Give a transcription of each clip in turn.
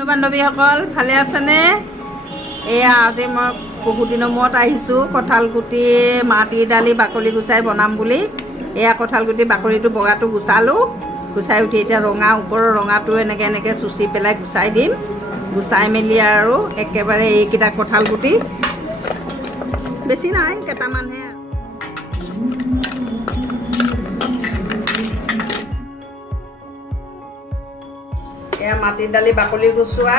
বন্ধু-বান্ধৱীসকল ভালে আছেনে? এয়া আজি মই বহুত দিনৰ মূৰত আহিছোঁ কঁঠাল গুটি মাটি দালি বাকলি গুচাই বনাম বুলি। এয়া কঁঠাল গুটি বাকলিটো বগাটো গুচালোঁ, গুচাই উঠি এতিয়া ৰঙা ওপৰৰ ৰঙাটো এনেকৈ চুচি পেলাই গুচাই দিম। গুচাই মেলি আৰু একেবাৰে এইকেইটা কঁঠাল গুটি বেছি নাই কেইটামানহে। এয়া মাটি দালি বাকলি গুচোৱা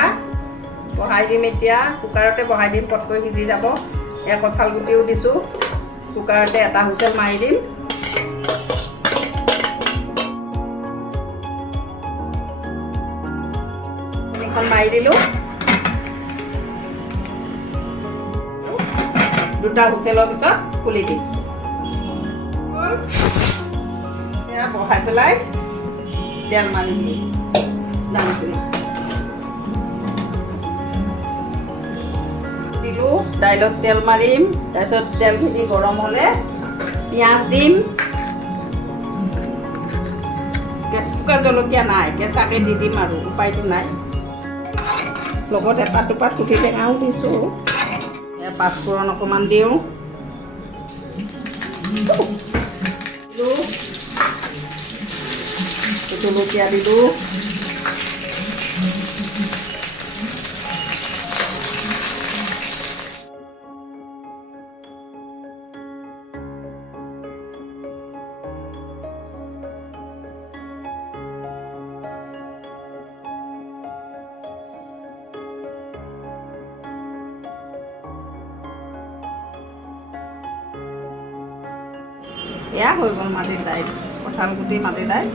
বহাই দিম। এতিয়া কুকাৰতে বহাই দিম, পটকৈ সিজি যাব। এয়া কঁঠাল গুটিও দিছোঁ, কুকাৰতে এটা হুইচেল মাৰি দিম। এখন মাৰি দিলোঁ, দুটা হুইচেলৰ পিছত খুলি দিম। এয়া বহাই পেলাই তেল মাৰি দিম। দিলোঁ, দাইলত তেল মাৰিম। তাৰপিছত তেলখিনি গৰম হ'লে পিঁয়াজ দিম। কেঁচা জলকীয়া নাই, কেঁচাকৈ দি দিম আৰু উপায়টো নাই। লগত এপাত দুপাত কুটি টেঙাও দিছোঁ। পাঁচফোৰণ অকণমান দিওঁ, জলকীয়া দিলোঁ। এয়া হৈ গ'ল মাটিৰ দাইল, কঁঠাল গুটি মাটিৰ দাইল।